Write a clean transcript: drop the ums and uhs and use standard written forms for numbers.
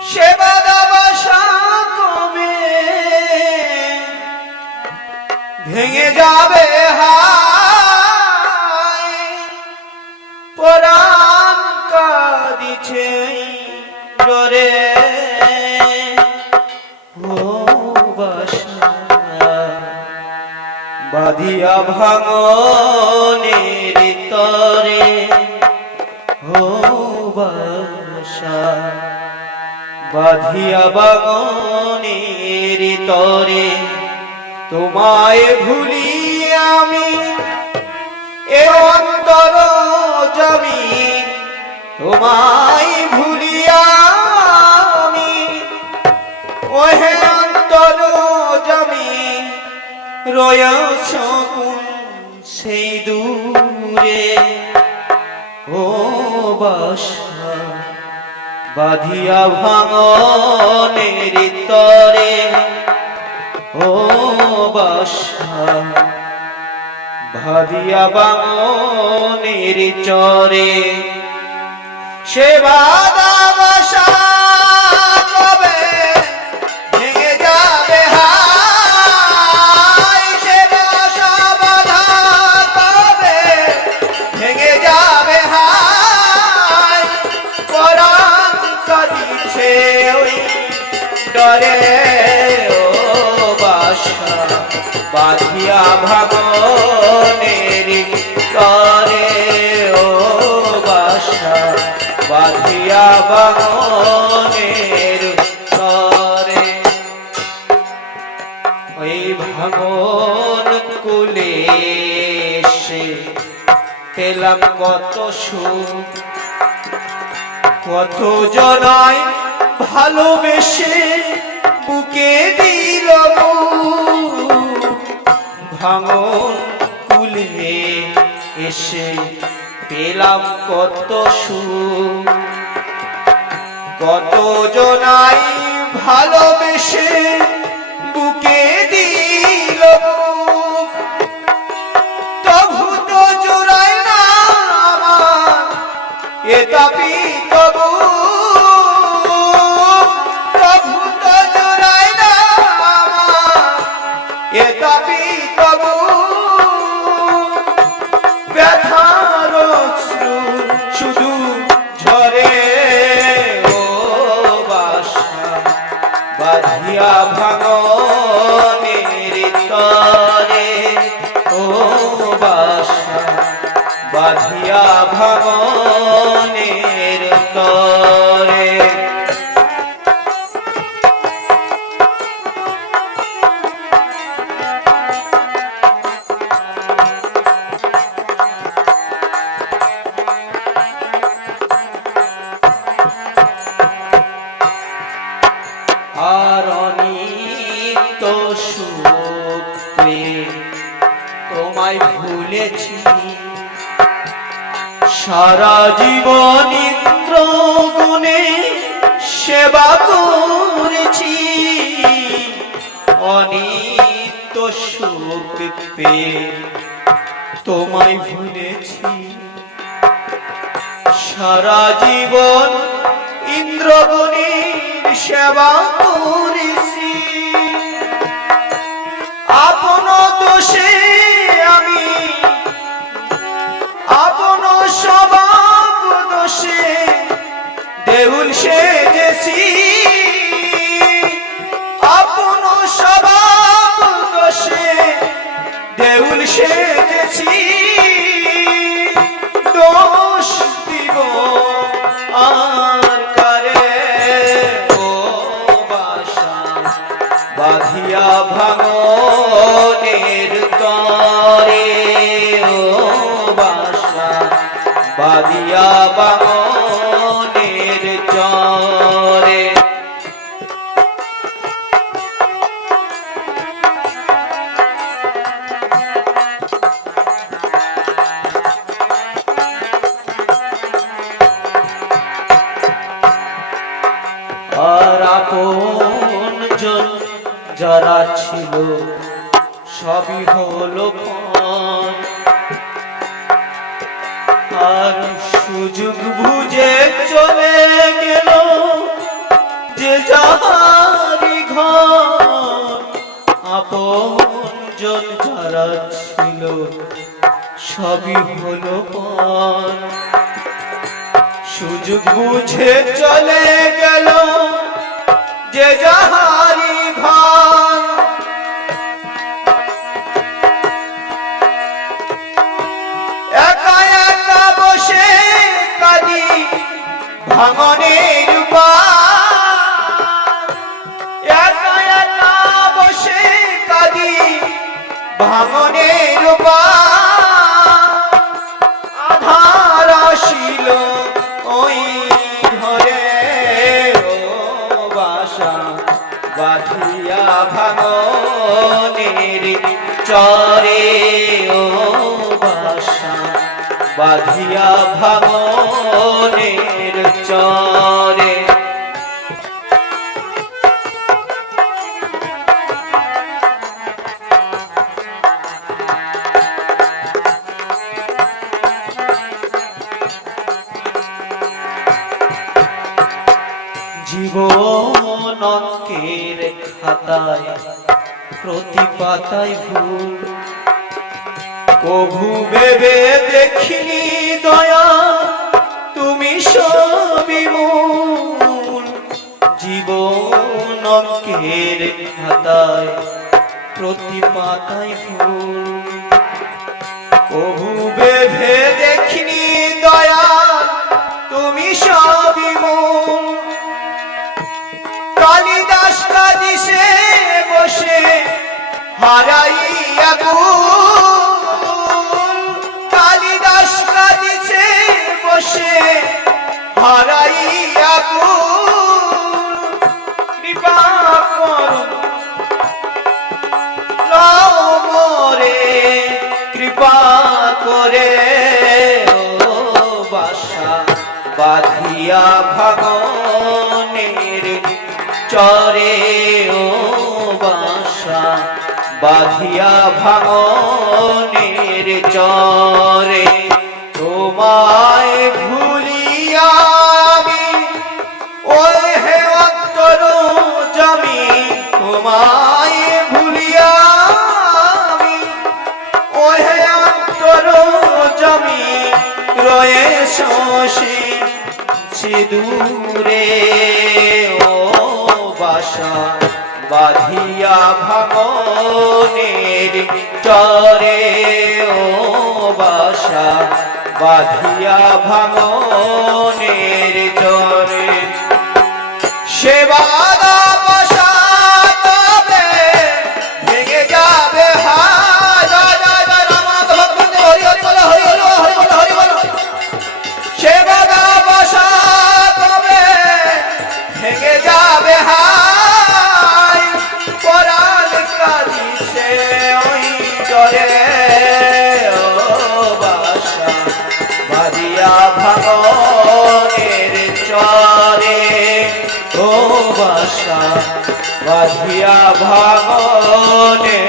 সে বাসা কবে ভেঙে যাবে হায় পরাণ কাঁদিছে জোরে ও বাসা বাঁধিয়া ভাঙনের তরে ও বাসা বাঁধিয়া ভাঙনের তরে তোমায় ভুলি আমি এ অন্তর জমি তোমায় ভুলি আমি ওহে অন্তর জমি রয়েছ কোন সেই দূরে ও বাসা বাঁধিয়া ভাঙনের তরে ও বাসা বাঁধিয়া ভাঙনের চরে সে বাসা কবে ভেঙে যাবে হায় সে বাসা বাঁধা কবে ভেঙে যাবে হায় পরাণ কাঁদিছে ওই ডরে ও বাসা বাঁধিয়া ভাঙনের তরে ও বাসা বাঁধিয়া ভাঙনের তরে ওই ভাঙন কুলে এসে পেলাম কত সুখ কত জনায় ভালোবেসে বুকে দিল ভাঙন কুলে এসে পেলাম কত সুখ কত জনাই ভালোবেসে বুকে দিল তবু তো জোড়ায় না আমার এ তাপি তবু তবু তো জোড়ায় না আমার এ তাপি তবু ব্যথার অশ্রু শুধু ঝরে ও বাসা বাঁধিয়া ভাঙনের তরে ও বাসা বাঁধিয়া ভাঙনের তরে আর অনিত্য সুখ পেয়ে তোমায় ভুলেছি সারা জীবন ইন্দ্র গুণে সেবা করেছি অনিত্য সুখ পেয়ে তোমায় ভুলেছি সারা জীবন ইন্দ্রগণের সেবা করেছি আপন দোষে আমি আপন স্বভাব দোষে দেউল সেজেছি আপন স্বভাব দোষে দেউল সেজেছি দোষ দিব আর কারে ও বাসা বাঁধিয়া ভাঙনের তরে ও বাসা বাঁধিয়া ভাঙনের চরে আর আপন জন যারা ছিল সবই হলো পর আর সুযোগ বুঝে চলে গেল সবই হলো পর। সুযোগ বুঝে চলে গেল যে যাহারি ঘর, একা একা বসে কাঁদি ভাঙনের উপর, একা একা বসে কাঁদি ভাঙনের উপর। আধার আসিল ওই ঘরে, ও বাসা বাঁধিয়া ভাঙনের চরে, ও বাসা বাঁধিয়া ভাঙনের চরে। জীবন অঙ্কের খাতায় প্রতি পাতায় ভুল, কভু ভেবে দেখিনি দয়া তুমি সবই মূল। জীবন অঙ্কের খাতায় প্রতি পাতায় ভুল, কভু ভেবে দেখিনি দয়া তুমি সবই মূল। কালিদাস কাদিসে বসে হারাইয়া কুল, কালিদাস কাদিসে বসে হারাইয়া কুল। কৃপা করো মোরে, কৃপা করে ও বাসা বাঁধিয়া ভাঙনের চরে, ও বাসা বাঁধিয়া ভাঙনের চরে। তোমায় ভুলিয়া আমি ওই হে অন্তর জমি, তোমায় ভুলিয়া আমি ওই হে অন্তর জমি রয়ে শোষে দূরে, ও বাসা বাঁধিয়া ভাঙনের চরে, ও বাসা বাঁধিয়া ভাঙনের চরে। সেবা বাসা তবে ভেঙে যাবে হায়, সেবা বাসা তবে ভেঙে যাবে হায়। পরাণ কাঁদিছে ওই চরে, ও বাসা বাঁধিয়া ভাঙনের চরে, ও বাসা বাঁধিয়া ভাঙনের